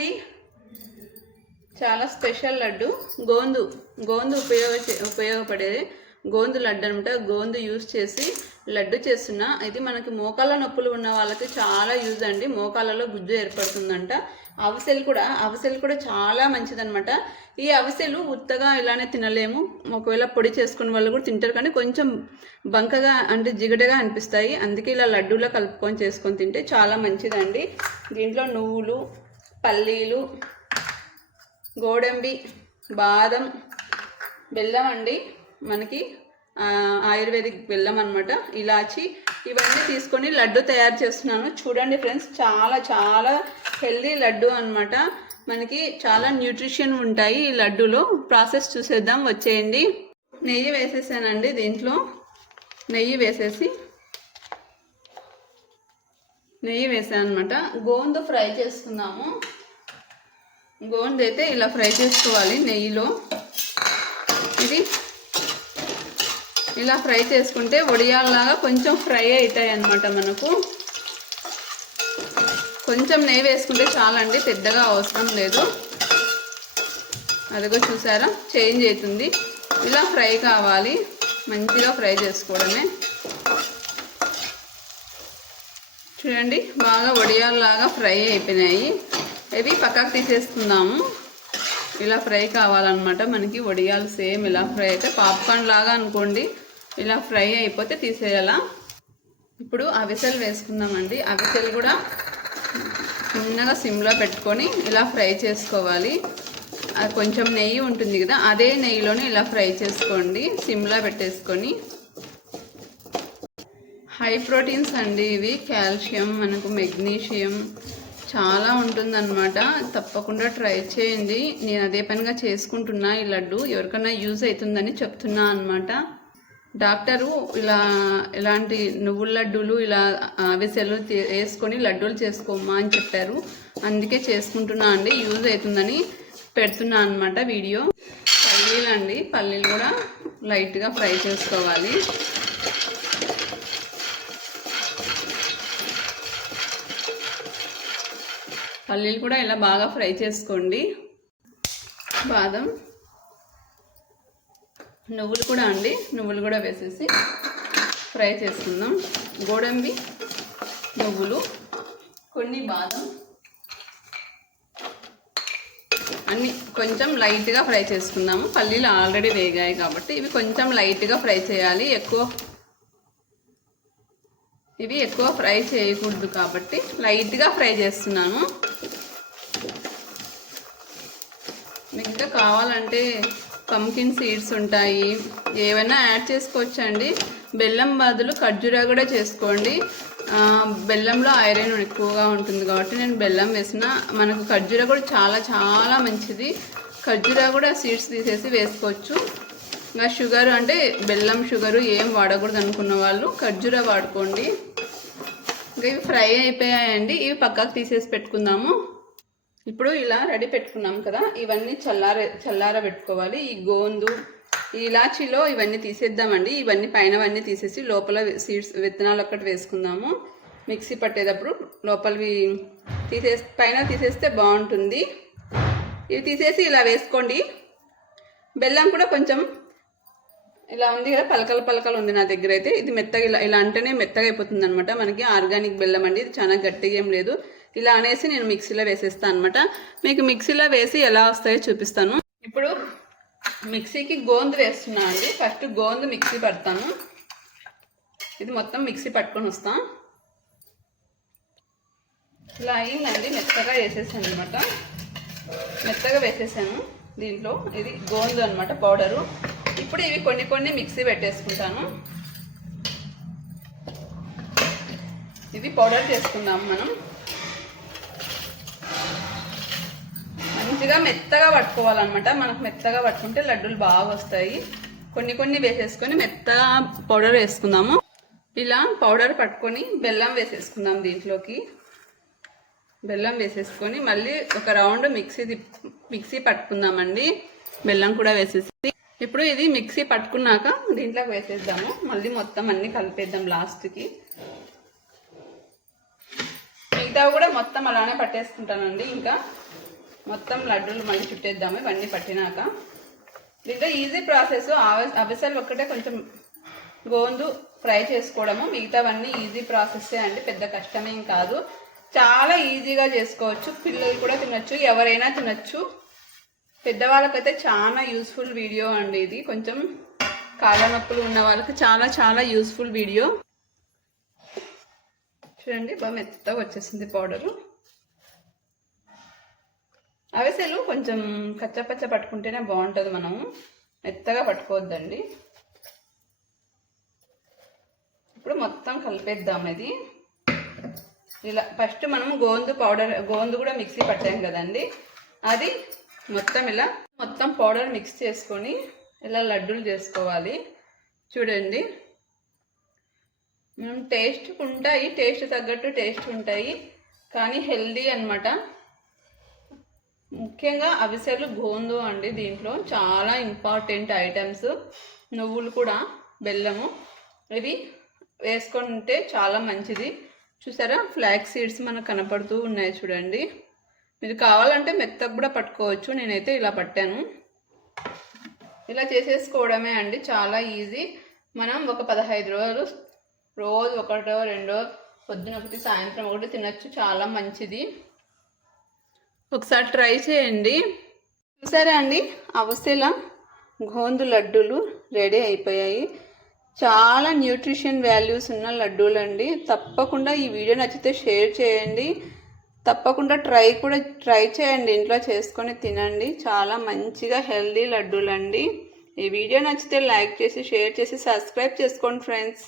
అండి చాలా స్పెషల్ లడ్డు. గోందు గోందు ఉపయోగ ఉపయోగపడేది. గోందు లడ్డు అనమాట. గోందు యూజ్ చేసి లడ్డు చేస్తున్నా. ఇది మనకి మోకాళ్ళ నొప్పులు ఉన్న వాళ్ళకి చాలా యూజ్ అండి. మోకాళ్ళలో గుజ్జు ఏర్పడుతుందంట. అవిసెలు కూడా అవిసెలు కూడా చాలా మంచిదనమాట. ఈ అవిసెలు ఉత్తగా ఇలానే తినలేము. ఒకవేళ పొడి చేసుకునే వాళ్ళు కూడా తింటారు. కానీ కొంచెం బంకగా అంటే జిగటగా అనిపిస్తాయి. అందుకే ఇలా లడ్డూలో కలుపుకొని చేసుకొని తింటే చాలా మంచిదండి. దీంట్లో నువ్వులు పల్లీలు గోడంబి బాదం బెల్లం అండి. మనకి ఆయుర్వేదిక్ బెల్లం అనమాట ఇలాచి. ఇవన్నీ తీసుకొని లడ్డు తయారు చేస్తున్నాను. చూడండి ఫ్రెండ్స్ చాలా చాలా హెల్దీ లడ్డు అన్నమాట. మనకి చాలా న్యూట్రిషన్ ఉంటాయి ఈ లడ్డూలో. ప్రాసెస్ చూసేద్దాం వచ్చేయండి. నెయ్యి వేసేసానండి దీంట్లో. నెయ్యి వేసేసి నెయ్యి వేసాను అనమాట గోందు ఫ్రై చేసుకుందాము. గోంద అయితే ఇలా ఫ్రై చేసుకోవాలి నెయ్యిలో. ఇది ఇలా ఫ్రై చేసుకుంటే వడియాల్లాగా కొంచెం ఫ్రై అవుతాయి అన్నమాట మనకు. కొంచెం నెయ్యి వేసుకుంటే చాలండి పెద్దగా అవసరం లేదు. అదిగో చూసారా చేంజ్ అవుతుంది. ఇలా ఫ్రై కావాలి మంచిగా ఫ్రై చేసుకోవడమే. చూడండి బాగా వడియాల్లాగా ఫ్రై అయిపోయినాయి. ఇవి పక్కకు తీసేసుకుందాము. ఇలా ఫ్రై కావాలన్నమాట. మనకి వడియాలు సేమ్ ఇలా ఫ్రై అయితే పాప్కార్న్ లాగా అనుకోండి ఇలా ఫ్రై అయిపోతే తీసేయాలా. ఇప్పుడు అవిసెలు వేసుకుందామండి. అవిసెలు కూడా చిన్నగా సిమ్లో పెట్టుకొని ఇలా ఫ్రై చేసుకోవాలి. అది కొంచెం నెయ్యి ఉంటుంది కదా అదే నెయ్యిలోనే ఇలా ఫ్రై చేసుకోండి. సిమ్లో పెట్టేసుకొని హై ప్రోటీన్స్ అండి ఇవి. కాల్షియం మనకు మెగ్నీషియం చాలా ఉంటుందన్నమాట. తప్పకుండా ట్రై చేయండి. నేను అదే పనిగా చేసుకుంటున్నా ఈ లడ్డు. ఎవరికైనా యూజ్ అవుతుందని చెప్తున్నా అనమాట డాక్టరు ఇలా ఇలాంటి నువ్వుల లడ్డూలు ఇలా అవిసెలు వేసుకొని లడ్డూలు చేసుకోమ్మా అని చెప్పారు. అందుకే చేసుకుంటున్నా అండి. యూజ్ అవుతుందని పెడుతున్నా అనమాట వీడియో. పల్లీలు అండి పల్లీలు కూడా లైట్గా ఫ్రై చేసుకోవాలి. పల్లీలు కూడా ఇలా బాగా ఫ్రై చేసుకోండి. బాదం. నువ్వులు కూడా అండి. నువ్వులు కూడా వేసేసి ఫ్రై చేసుకుందాం. గోడంబి నువ్వులు కొన్ని బాదం. అన్ని కొంచెం లైట్గా ఫ్రై చేసుకుందాము. పల్లీలు ఆల్రెడీ వేగాయి కాబట్టి ఇవి కొంచెం లైట్గా ఫ్రై చేయాలి. ఎక్కువ ఇవి ఎక్కువ ఫ్రై చేయకూడదు కాబట్టి లైట్గా ఫ్రై చేస్తున్నాను. మీకు ఇంకా కావాలంటే పంకిన్ సీడ్స్ ఉంటాయి. ఏవైనా యాడ్ చేసుకోవచ్చండి. బెల్లం బదులు ఖర్జూరా కూడా చేసుకోండి. బెల్లంలో ఐరన్ ఎక్కువగా ఉంటుంది కాబట్టి నేను బెల్లం వేసిన మనకు ఖర్జూర కూడా చాలా చాలా మంచిది. ఖర్జూర కూడా సీడ్స్ తీసేసి వేసుకోవచ్చు. ఇంకా షుగర్ అంటే బెల్లం షుగరు ఏం వాడకూడదు అనుకున్న వాళ్ళు ఖర్జూరా వాడుకోండి. ఇంకా ఇవి ఫ్రై అయిపోయాయండి. ఇవి పక్కకు తీసేసి పెట్టుకుందాము. ఇప్పుడు ఇలా రెడీ పెట్టుకున్నాం కదా ఇవన్నీ చల్లార చల్లార పెట్టుకోవాలి ఈ గోందు ఈ ఇలాచీలో ఇవన్నీ తీసేద్దామండి. ఇవన్నీ పైనవన్నీ తీసేసి లోపల సీడ్స్ విత్తనాలు ఒక్కటి వేసుకుందాము. మిక్సీ పట్టేటప్పుడు లోపలివి తీసే పైన తీసేస్తే బాగుంటుంది. ఇవి తీసేసి ఇలా వేసుకోండి. బెల్లం కూడా కొంచెం ఇలా ఉంది కదా పలకల పలకలు ఉంది నా దగ్గర అయితే. ఇది మెత్తగా ఇలా ఇలా అంటేనే మెత్తగా అయిపోతుంది అనమాట మనకి ఆర్గానిక్ బెల్లం అండి ఇది చాలా గట్టిగా ఏం లేదు. ఇలా అనేసి నేను మిక్సీలో వేసేస్తాను అనమాట మీకు మిక్సీలో వేసి ఎలా వస్తాయో చూపిస్తాను. ఇప్పుడు మిక్సీకి గోందు వేస్తున్నాను అండి. ఫస్ట్ గోందు మిక్సీ పడతాను. ఇది మొత్తం మిక్సీ పట్టుకొని వస్తాం. ఇలా అయిందండి మెత్తగా వేసేసాను అనమాట మెత్తగా వేసేసాను దీంట్లో. ఇది గోందు అనమాట పౌడరు. ఇప్పుడు ఇవి కొన్ని కొన్ని మిక్సీ పెట్టేసుకుంటాను. ఇది పౌడర్ చేసుకుందాం మనం. మంచిగా మెత్తగా పట్టుకోవాలన్నమాట. మనకు మెత్తగా పట్టుకుంటే లడ్డూలు బాగా వస్తాయి. కొన్ని కొన్ని వేసేసుకొని మెత్తగా పౌడర్ వేసుకుందాము. ఇలా పౌడర్ పట్టుకొని బెల్లం వేసేసుకుందాం దీంట్లోకి. బెల్లం వేసేసుకొని మళ్ళీ ఒక రౌండ్ మిక్సీ మిక్సీ పట్టుకుందామండి. బెల్లం కూడా వేసేసి ఇప్పుడు ఇది మిక్సీ పట్టుకున్నాక దీంట్లోకి వేసేద్దాము. మళ్ళీ మొత్తం అన్ని కలిపేద్దాం లాస్ట్కి మిగతావి కూడా మొత్తం అలానే పట్టేసుకుంటానండి. ఇంకా మొత్తం లడ్డూలు మళ్ళీ చుట్టేద్దాము. ఇవన్నీ పట్టినాక. దీంట్లో ఈజీ ప్రాసెస్ అవిసలు ఒక్కటే కొంచెం గోందు ఫ్రై చేసుకోవడము. మిగతావన్నీ ఈజీ ప్రాసెస్సే అండి. పెద్ద కష్టమేం కాదు. చాలా ఈజీగా చేసుకోవచ్చు. పిల్లలు కూడా తినొచ్చు. ఎవరైనా తినచ్చు. పెద్దవాళ్ళకైతే చాలా యూస్ఫుల్ వీడియో అండి ఇది. కొంచెం కాళ్ళ నొప్పులు ఉన్న వాళ్ళకి చాలా చాలా యూస్ఫుల్ వీడియో చూడండి బాగా మెత్తగా వచ్చేసింది పౌడరు అవిసెలు కొంచెం కచ్చపచ్చ పట్టుకుంటేనే బాగుంటుంది మనం. మెత్తగా పట్టుకోవద్దండి. ఇప్పుడు మొత్తం కలిపేద్దాం ఇది. ఇలా ఫస్ట్ మనం గోందు పౌడర్ గోందు కూడా మిక్సీ పట్టాం కదండి. అది మొత్తం ఇలా మొత్తం పౌడర్ మిక్స్ చేసుకొని ఇలా లడ్డూలు చేసుకోవాలి. చూడండి. మనం టేస్ట్ ఉంటాయి టేస్ట్ తగ్గట్టు టేస్ట్ ఉంటాయి కానీ హెల్దీ అన్నమాట. ముఖ్యంగా అవిసెలు గోందు అండి దీంట్లో చాలా ఇంపార్టెంట్ ఐటమ్స్. నువ్వులు కూడా బెల్లము ఇవి వేసుకుంటే చాలా మంచిది. చూసారా? ఫ్లాక్ సీడ్స్ మనకు కనపడుతూ ఉన్నాయి చూడండి. మీరు కావాలంటే మెత్తగా కూడా పట్టుకోవచ్చు. నేనైతే ఇలా పట్టాను. ఇలా చేసేసుకోవడమే అండి. చాలా ఈజీ. మనం ఒక పదహైదు రోజులు రోజు ఒకటో రెండో పొద్దున ఒకటి సాయంత్రం ఒకటి తినచ్చు. చాలా మంచిది. ఒకసారి ట్రై చేయండి. చూసారా అండి? అవసెల గోందు లడ్డూలు రెడీ అయిపోయాయి. చాలా న్యూట్రిషన్ వాల్యూస్ ఉన్న లడ్డూలు అండి తప్పకుండా ఈ వీడియో నచ్చితే షేర్ చేయండి. తప్పకుండా ట్రై కూడా ట్రై చేయండి. ఇంట్లో చేసుకొని తినండి. చాలా మంచిగా హెల్దీ లడ్డూలండి. ఈ వీడియో నచ్చితే లైక్ చేసి షేర్ చేసి సబ్స్క్రైబ్ చేసుకోండి ఫ్రెండ్స్.